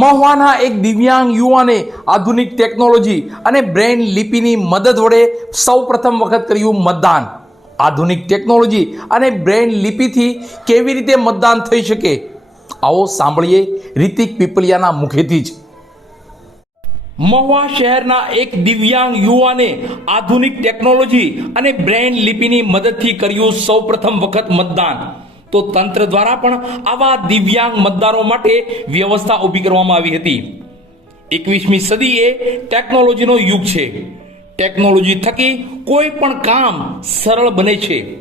મહુવાના એક દિવ્યાંગ યુવાને આધુનિક ટેકનોલોજી અને બ્રેન લિપિની મદદ વડે સૌ પ્રથમ વખત કર્યું મતદાન. આધુનિક ટેકનોલોજી અને બ્રેન લિપિથી કેવી રીતે મતદાન થઈ શકે? આવો સાંભળીએ રિતિક પીપલિયાના મુખેથી જ. મહુવા શહેરના એક દિવ્યાંગ યુવાને આધુનિક ટેકનોલોજી અને બ્રેન લિપિની મદદથી કર્યું સૌ પ્રથમ વખત મતદાન. તો તંત્ર દ્વારા પણ આવા દિવ્યાંગ મતદારો માટે વ્યવસ્થા ઊભી કરવામાં આવી હતી. એકવીસમી સદી એ ટેકનોલોજીનો યુગ છે. ટેકનોલોજી થકી કોઈ પણ કામ સરળ બને છે.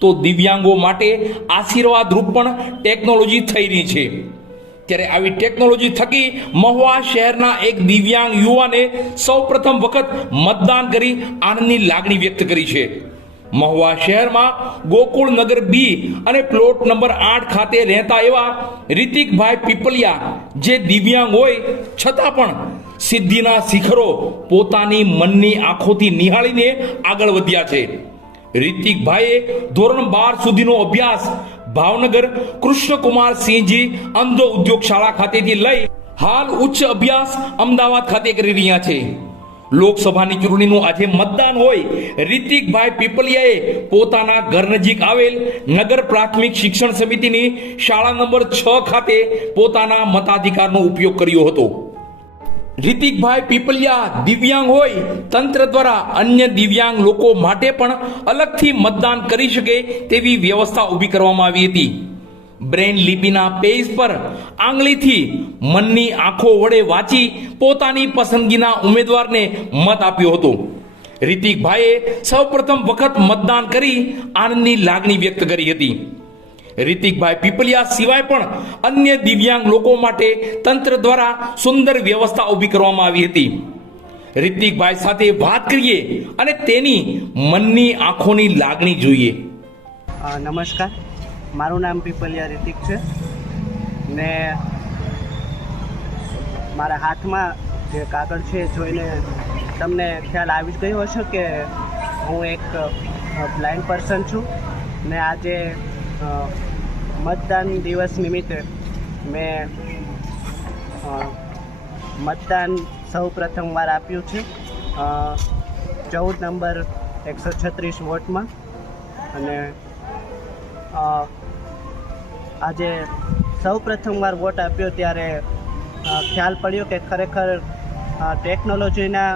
તો દિવ્યાંગો માટે આશીર્વાદરૂપ પણ ટેકનોલોજી થઈ રહી છે. ત્યારે આવી ટેકનોલોજી થકી મહુવા શહેરના એક દિવ્યાંગ યુવાને સૌપ્રથમ વખત મતદાન કરી આનંદની લાગણી વ્યક્ત કરી છે. મહુવા શહેરમાં ગોકુળ નગર બી અને પ્લોટ નંબર આઠ ખાતે રહેતા એવા રિતિકભાઈ પીપલિયા જે દિવ્યાંગ હોય, છતાં પણ સિદ્ધિના શિખરો પોતાની મનની આંખોથી નિહાળીને આગળ વધ્યા છે. રિતિકભાઈએ ધોરણ બાર સુધીનો અભ્યાસ ભાવનગર કૃષ્ણકુમાર સિંહજી અંધો ઉદ્યોગ શાળા ખાતેથી લઈ હાલ ઉચ્ચ અભ્યાસ અમદાવાદ ખાતે કરી રહ્યા છે. લોકસભાની ચૂંટણીનું આજે મતદાન હોય, રિતિકભાઈ પીપલિયાએ પોતાના ઘર નજીક આવેલ નગર પ્રાથમિક શિક્ષણ સમિતિની શાળા નંબર છ ખાતે પોતાના મતાધિકારનો ઉપયોગ કર્યો હતો. રિતિકભાઈ પીપલિયા દિવ્યાંગ હોય, તંત્ર દ્વારા અન્ય દિવ્યાંગ લોકો માટે પણ અલગથી મતદાન કરી શકે તેવી વ્યવસ્થા ઊભી કરવામાં આવી હતી. બ્રેન લિપિના પેજ પર આંગળીથી મનની આંખો વડે વાંચી પોતાની પસંદગીના ઉમેદવારને મત આપ્યો હતો. રિતિકભાઈએ સૌપ્રથમ વખત મતદાન કરી આનંદની લાગણી વ્યક્ત કરી હતી. રિતિકભાઈ પીપલિયા સિવાય પણ અન્ય દિવ્યાંગ લોકો માટે તંત્ર દ્વારા સુંદર વ્યવસ્થા ઊભી કરવામાં આવી હતી. રિતિકભાઈ સાથે વાત કરીએ અને તેની મનની આંખોની લાગણી જોઈએ. નમસ્કાર. મારું નામ પીપલિયા રિતિક છે. ને મારા હાથમાં જે કાગળ છે, જોઈને તમને ખ્યાલ આવી જ ગયો હશે કે હું એક બ્લાઇન્ડ પર્સન છું. ને આજે મતદાન દિવસ નિમિત્તે મેં મતદાન સૌ પ્રથમવાર આપ્યું છે. ચૌદ નંબર એકસો છત્રીસ વોટમાં. અને આજે સૌ પ્રથમવાર વોટ આપ્યો ત્યારે ખ્યાલ પડ્યો કે ખરેખર ટેકનોલોજીના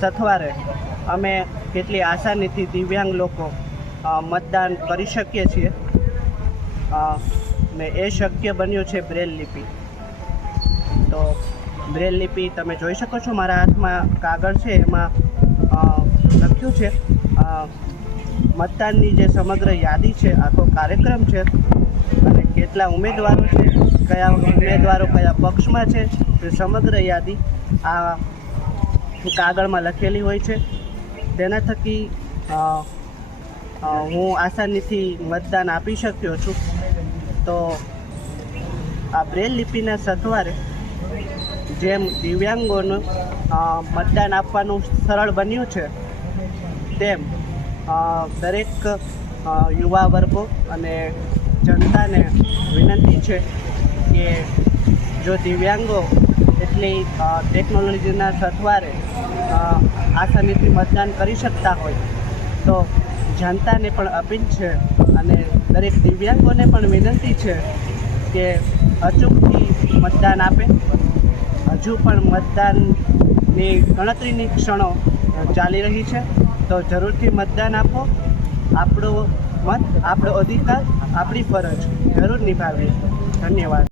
સથવારે અમે કેટલી આસાનીથી દિવ્યાંગ લોકો મતદાન કરી શકીએ છીએ. ને એ શક્ય બન્યું છે બ્રેલ લિપિ. તો બ્રેલ લિપિ તમે જોઈ શકો છો મારા હાથમાં કાગળ છે, એમાં લખ્યું છે મતદાનની જે સમગ્ર યાદી છે, આખો કાર્યક્રમ છે અને કેટલા ઉમેદવારો છે, કયા ઉમેદવારો કયા પક્ષમાં છે તે સમગ્ર યાદી આ કાગળમાં લખેલી હોય છે. તેના થકી હું આસાનીથી મતદાન આપી શક્યો છું. તો આ બ્રેલ લિપિના સથવારે જેમ દિવ્યાંગોનું મતદાન આપવાનું સરળ બન્યું છે, તેમ દરેક યુવા વર્ગો અને જનતાને વિનંતી છે કે જો દિવ્યાંગો એટલી ટેકનોલોજીના સથવારે આસાનીથી મતદાન કરી શકતા હોય, તો જનતાને પણ અપીલ છે અને દરેક દિવ્યાંગોને પણ વિનંતી છે કે અચૂકથી મતદાન આપે. હજુ પણ મતદાનની ગણતરીની ક્ષણો ચાલી રહી છે, તો જરૂરથી મતદાન આપો. આપણો મત આપણો અધિકાર આપણી ફરજ જરૂર નિભાવીએ ધન્યવાદ.